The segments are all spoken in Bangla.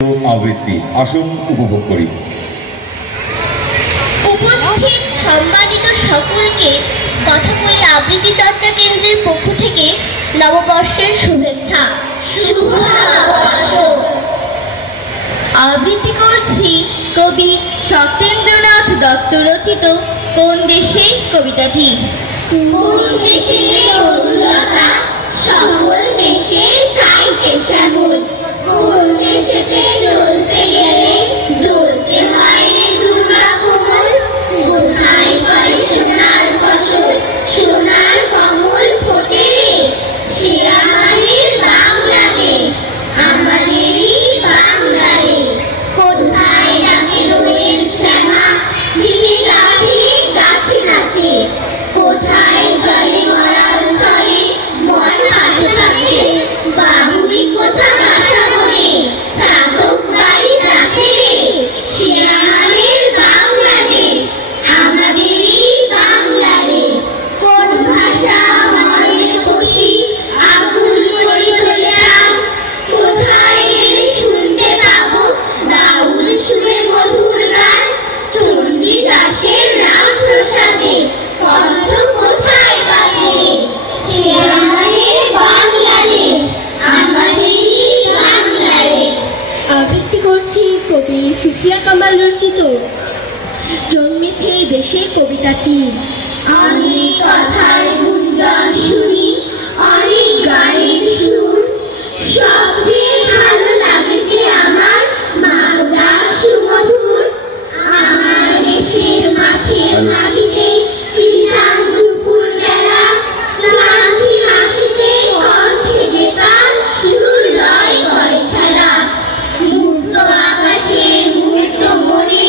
আবৃত্তি আসুন উপভোগ করি। উপস্থিত সম্মানিত সকলকে কথাকলি আবৃত্তি চর্চা কেন্দ্রের পক্ষ থেকে নববর্ষের শুভেচ্ছা। শুভ নববর্ষ। আবৃত্তি করছি কবি সত্যেন্দ্রনাথ দত্ত রচিত কোন দেশে কবিতাটি। কোন দেশে বন্ধুলতা সকল দেশের চাইতে শ্যামল, কোন দেশেতে চলতে গেলে দৌড়তে হয় রে দুর্গা কোমল, কোথায় পাই সোনার ফসল সোনার কমল ফোটে রে, সে আমাদের বাংলাদেশ আমাদেরই বাংলা রে, কোথায় ডাকে রোয়েল শ্যামা দিনে গাছে গাছে নাচে, কোথায় জলে মরাল চলে মন হাসে নাচে, বাবুই কোথা বাসা বনে চাতক বাড়ি যাচ্ছে রে, সে আমাদের বাংলাদেশ আমাদেরই বাংলা রে, কোন ভাষা মরণে কষি আগুন করি ধরে প্রাণ, কোথায় গেলে শুনতে পাবো বাউল সুরে মধুর গান, চণ্ডীদাসের রাম প্রসাদে কণ্ঠ কোথায় বাজে রে, সে আমাদের বাংলাদেশ আমাদেরই বাংলা রে। আবৃত্তি করছি কবি সুফিয়া কামাল রচিত জন্মেছে দেশে কবিতাটি। অনেক কথার গুঞ্জন শুনি অনেক গানের সুর, সবচেয়ে ভালো লাগে যে আমার বাংলা সুমধুর, আমার দেশের মাঠের মাটিতে কিষান দুপুর বেলা ক্লান্তি হাসিতে কণ্ঠে যেতাম সুর লয় করে খেলা, মুক্ত আকাশে মুক্ত মনে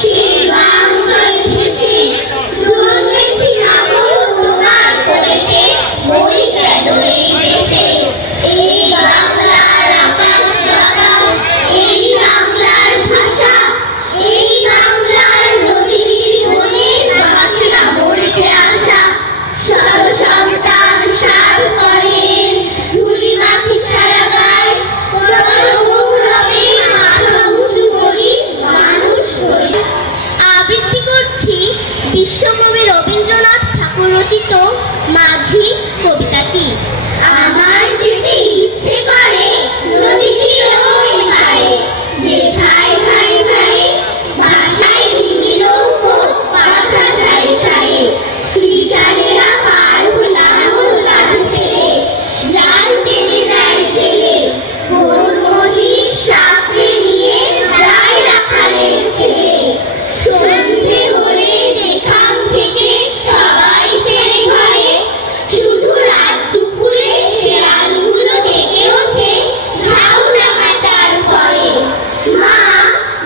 সে বাংলায় ভেসে জন্মেছি না গো তোমার কোলেতে মরি কেন এই দেশে, এই বাংলার আকাশ বাতাস এই বাংলার ভাষা এই বাংলার নদীর বনে বাঁচিয়া মরিতে আসা, শত সন্তান সাধ করেন ধুলি মাখি সারা গায়, গৌরবে মাথা উঁচু করি মানুষ হই। আবৃত্তি করছি বিশ্বকবি রবীন্দ্রনাথ ঠাকুর রচিত মাঝি কবিতাটি। আমার যেতে ইচ্ছে করে নদীটির ওই ধারে, যেথায় ধারে ধারে ভাষায় ডিঙি নৌকো পাখা সারি সারি, কৃষানেরা পার লাঙল কাঁধে ফেলে জাল টেনে দেয় জেলে, ভোর মহিষ সাথে নিয়ে যায় রাখালের ছেলে, সন্ধে হলে যেখান থেকে সবাই ফেরে ঘরে, শুধু রাত দুপুরে শেয়ালগুলো ডেকে ওঠে ঝাউডাঙাটার পরে, মা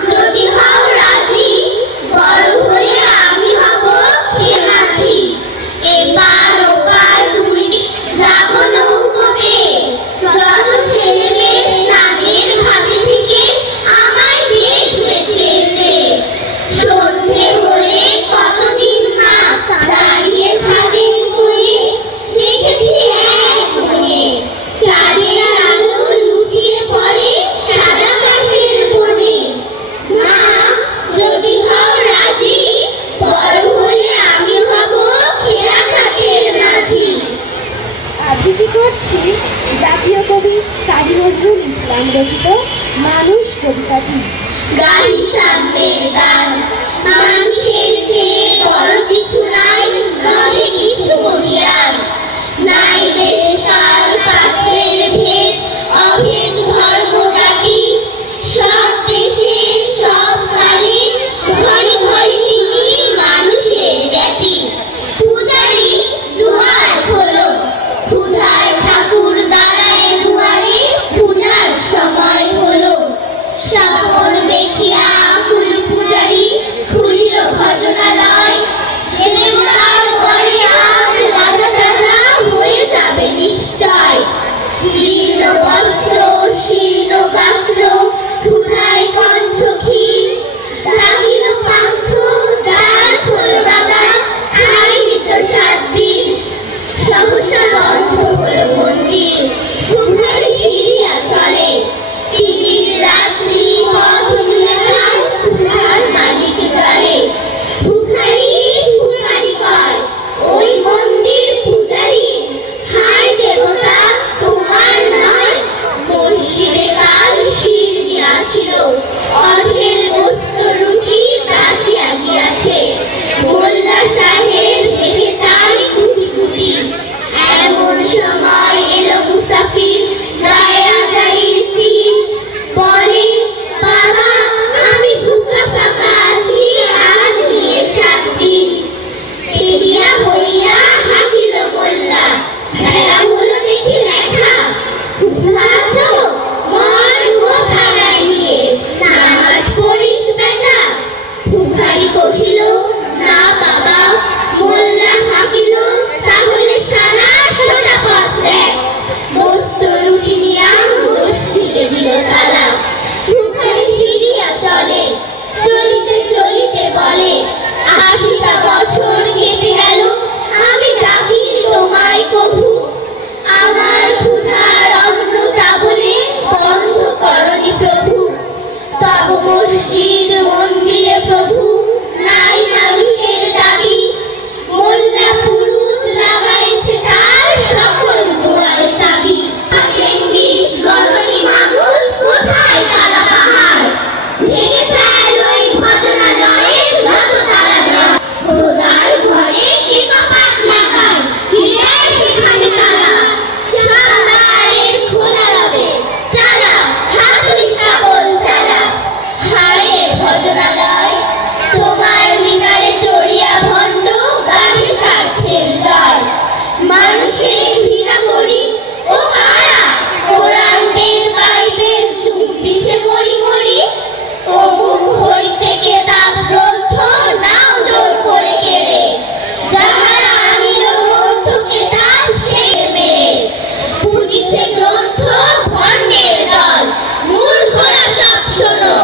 যদি হও রাজি বড় হয়ে আমি হব খেমাঝি, এবার ওপার দুই যাব নৌকো পেয়ে, যত ছেলেদের স্নানের ঘাটে থেকে আমায় দেখবে চেয়েছে, সন্ধে হলে কতদিন না দাঁড়িয়ে ছাদের কোণে দেখেছি এক মনে, চাঁদের আলো লুটিয়ে পড়ে সাদা কাশের বনে, মা যদি হও রাজি বড় হলে আমি হব খেয়া ঘাটের মাঝি। আবৃত্তি করছি জাতীয় কবি কাজী নজরুল ইসলাম রচিত মানুষ কবিতাটি। গাহি সামনের গান মানুষের চেয়ে বড় কিছু নাই, নহে কিছু মহিয়ান, নাই দেশ কাল পাত্রের ভেদ অভেদ ধর্ম জাতি, সব দেশে সব কালে ঘরে ঘরে তিনি মানুষের জ্ঞাতি, পূজারি দুয়ার খোলো ক্ষুধার ঠাকুর দাঁড়ায় দুয়ারে পূজার সময় হলো, স্বপন দেখিয়া কুল পূজারি খুলিল ভজনালয়, দেবতার পরে আজ রাজা টাজা হয়ে যাবে নিশ্চয়। সব মসজিদ মন্দিরে প্রভু নাই মানুষের দাবি মোল্লা পুরুত লাগাইছে তার সকল দুয়ারে চাবি চেঙ্গিস গজনী মামুন কোথায় কালা পাহাড় ভেঙে ফেল ওই ভজনালয়ের যত তালা খোদার ঘরে কে কপাট লাগায় হিরে সেখানে তালা চালায়ের খোলা রবে চালা হাতুড়ি শাবল চালা হায় ভজনালয় তোমার মিনারে চড়িয়া ভণ্ড গান্ধী স্বার্থের জয় মানুষের ঘৃণা করি ও কারা কোরআনের বাইবেল চুম্বিছে মরি মরি ও মুখ হইতে কেতাব গ্রন্থ নাও জোর করে কেড়ে যাহারা আনিল গ্রন্থ কেতাব সেই মেয়ে পুজিছে গ্রন্থ ভণ্ডের দল মূর্খরা সব শোনো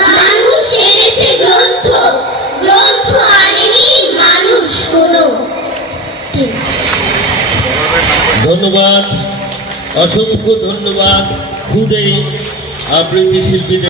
মানুষ এনেছে গ্রন্থ গ্রন্থ আনেনি মানুষ কোনো ধন্যবাদ, অসংখ্য ধন্যবাদ খুদে আবৃত্তি শিল্পীদের।